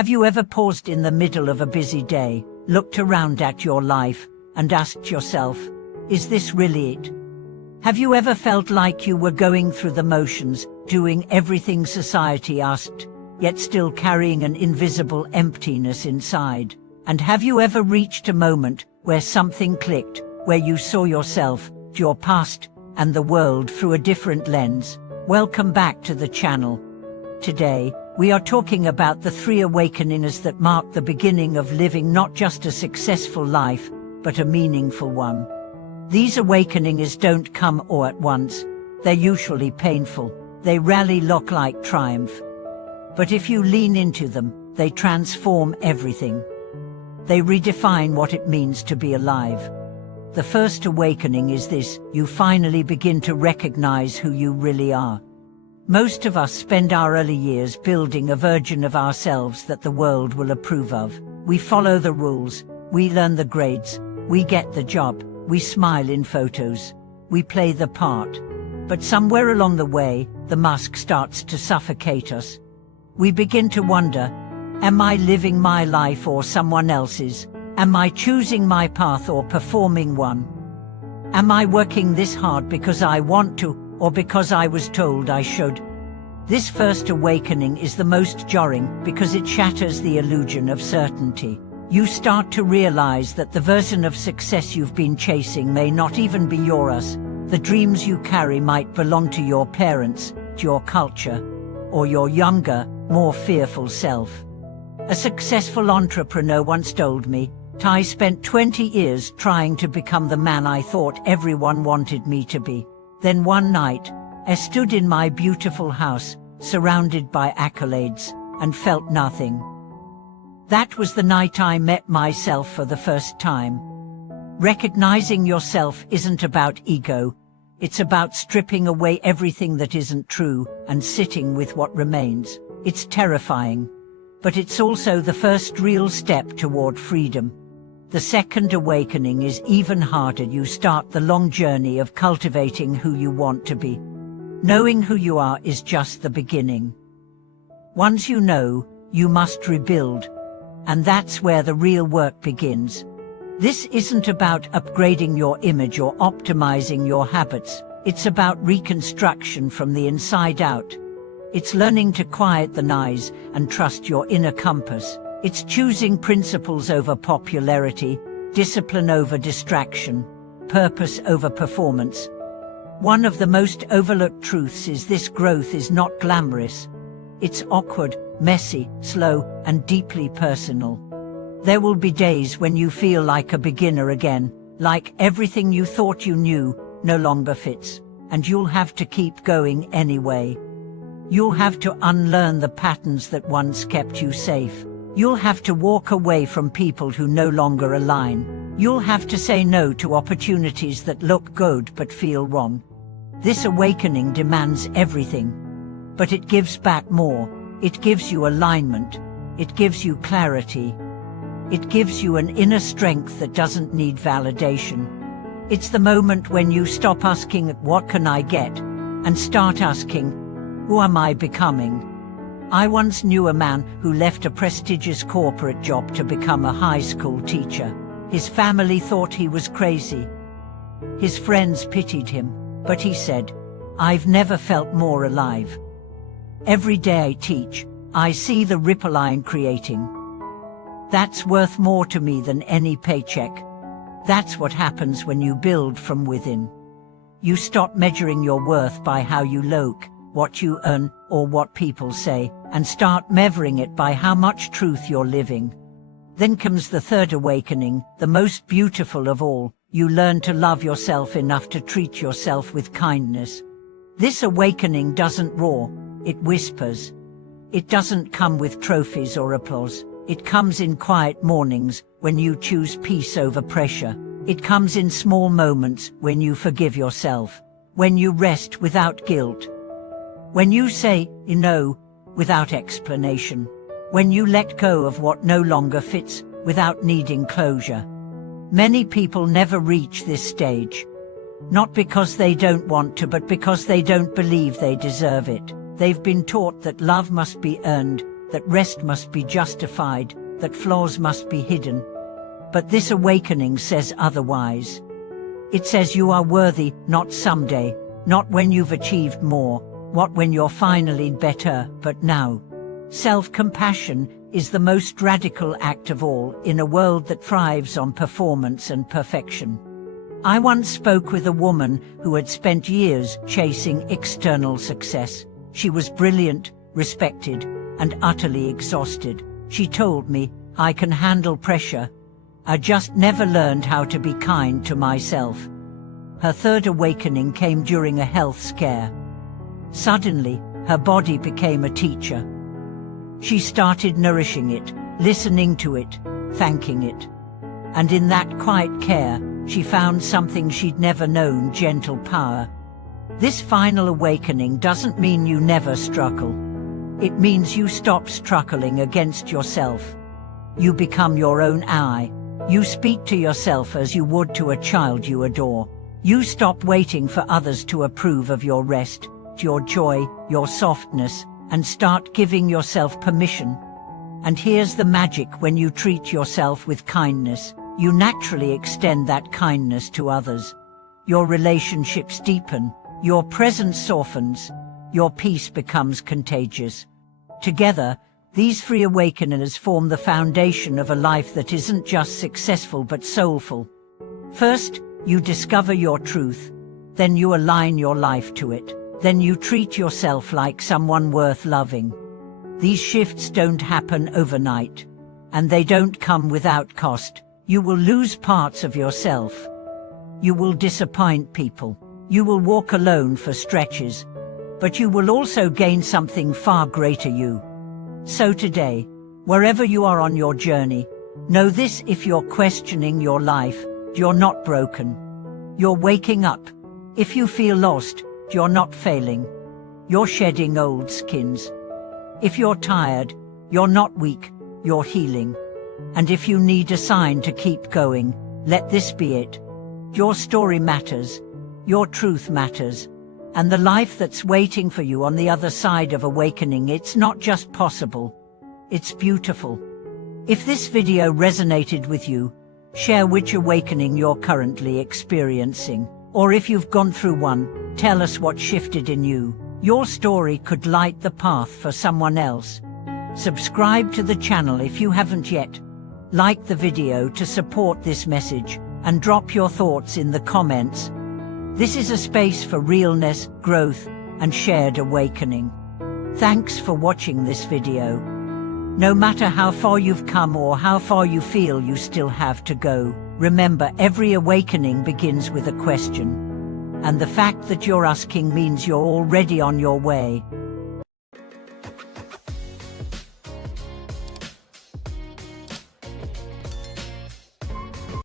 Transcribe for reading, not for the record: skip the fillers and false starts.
Have you ever paused in the middle of a busy day, looked around at your life, and asked yourself, is this really it? Have you ever felt like you were going through the motions, doing everything society asked, yet still carrying an invisible emptiness inside? And have you ever reached a moment where something clicked, where you saw yourself, your past, and the world through a different lens? Welcome back to the channel. Today, we are talking about the 3 awakenings that mark the beginning of living not just a successful life, but a meaningful one. These awakenings don't come all at once. They're usually painful. They rarely look like triumph. But if you lean into them, they transform everything. They redefine what it means to be alive. The first awakening is this: you finally begin to recognize who you really are. Most of us spend our early years building a version of ourselves that the world will approve of. We follow the rules, we learn the grades, we get the job, we smile in photos, we play the part. But somewhere along the way, the mask starts to suffocate us. We begin to wonder, am I living my life or someone else's? Am I choosing my path or performing one? Am I working this hard because I want to, or because I was told I should? This first awakening is the most jarring because it shatters the illusion of certainty. You start to realize that the version of success you've been chasing may not even be yours. The dreams you carry might belong to your parents, to your culture, or your younger, more fearful self. A successful entrepreneur once told me, I spent 20 years trying to become the man I thought everyone wanted me to be. Then one night, I stood in my beautiful house, surrounded by accolades, and felt nothing. That was the night I met myself for the first time. Recognizing yourself isn't about ego. It's about stripping away everything that isn't true and sitting with what remains. It's terrifying, but it's also the first real step toward freedom. The second awakening is even harder. You start the long journey of cultivating who you want to be. Knowing who you are is just the beginning. Once you know, you must rebuild. And that's where the real work begins. This isn't about upgrading your image or optimizing your habits. It's about reconstruction from the inside out. It's learning to quiet the noise and trust your inner compass. It's choosing principles over popularity, discipline over distraction, purpose over performance. One of the most overlooked truths is this: growth is not glamorous. It's awkward, messy, slow, and deeply personal. There will be days when you feel like a beginner again, like everything you thought you knew no longer fits, and you'll have to keep going anyway. You'll have to unlearn the patterns that once kept you safe. You'll have to walk away from people who no longer align. You'll have to say no to opportunities that look good but feel wrong. This awakening demands everything, but it gives back more. It gives you alignment. It gives you clarity. It gives you an inner strength that doesn't need validation. It's the moment when you stop asking, what can I get? And start asking, who am I becoming? I once knew a man who left a prestigious corporate job to become a high school teacher. His family thought he was crazy. His friends pitied him, but he said, I've never felt more alive. Every day I teach, I see the ripple I'm creating. That's worth more to me than any paycheck. That's what happens when you build from within. You stop measuring your worth by how you look, what you earn, or what people say, and start measuring it by how much truth you're living. Then comes the third awakening, the most beautiful of all. You learn to love yourself enough to treat yourself with kindness. This awakening doesn't roar, it whispers. It doesn't come with trophies or applause. It comes in quiet mornings, when you choose peace over pressure. It comes in small moments, when you forgive yourself. When you rest without guilt. When you say, no, without explanation. When you let go of what no longer fits, without needing closure. Many people never reach this stage. Not because they don't want to, but because they don't believe they deserve it. They've been taught that love must be earned, that rest must be justified, that flaws must be hidden. But this awakening says otherwise. It says you are worthy, not someday, not when you've achieved more, what when you're finally better, but now. Self-compassion is the most radical act of all in a world that thrives on performance and perfection. I once spoke with a woman who had spent years chasing external success. She was brilliant, respected, and utterly exhausted. She told me, "I can handle pressure. I just never learned how to be kind to myself." Her third awakening came during a health scare. Suddenly, her body became a teacher. She started nourishing it, listening to it, thanking it. And in that quiet care, she found something she'd never known: gentle power. This final awakening doesn't mean you never struggle. It means you stop struggling against yourself. You become your own ally. You speak to yourself as you would to a child you adore. You stop waiting for others to approve of your rest, your joy, your softness, and start giving yourself permission. And here's the magic: when you treat yourself with kindness, you naturally extend that kindness to others. Your relationships deepen, your presence softens, your peace becomes contagious. Together, these three awakeners form the foundation of a life that isn't just successful but soulful. First, you discover your truth, then you align your life to it, then you treat yourself like someone worth loving. These shifts don't happen overnight, and they don't come without cost. You will lose parts of yourself. You will disappoint people. You will walk alone for stretches. But you will also gain something far greater: you. So today, wherever you are on your journey, know this: if you're questioning your life, you're not broken. You're waking up. If you feel lost, you're not failing. You're shedding old skins. If you're tired, you're not weak, you're healing. And if you need a sign to keep going, let this be it. Your story matters. Your truth matters. And the life that's waiting for you on the other side of awakening, it's not just possible, it's beautiful. If this video resonated with you, share which awakening you're currently experiencing. Or if you've gone through one, tell us what shifted in you. Your story could light the path for someone else. Subscribe to the channel if you haven't yet. Like the video to support this message, and drop your thoughts in the comments. This is a space for realness, growth, and shared awakening. Thanks for watching this video. No matter how far you've come or how far you feel you still have to go, remember, every awakening begins with a question. And the fact that you're asking means you're already on your way.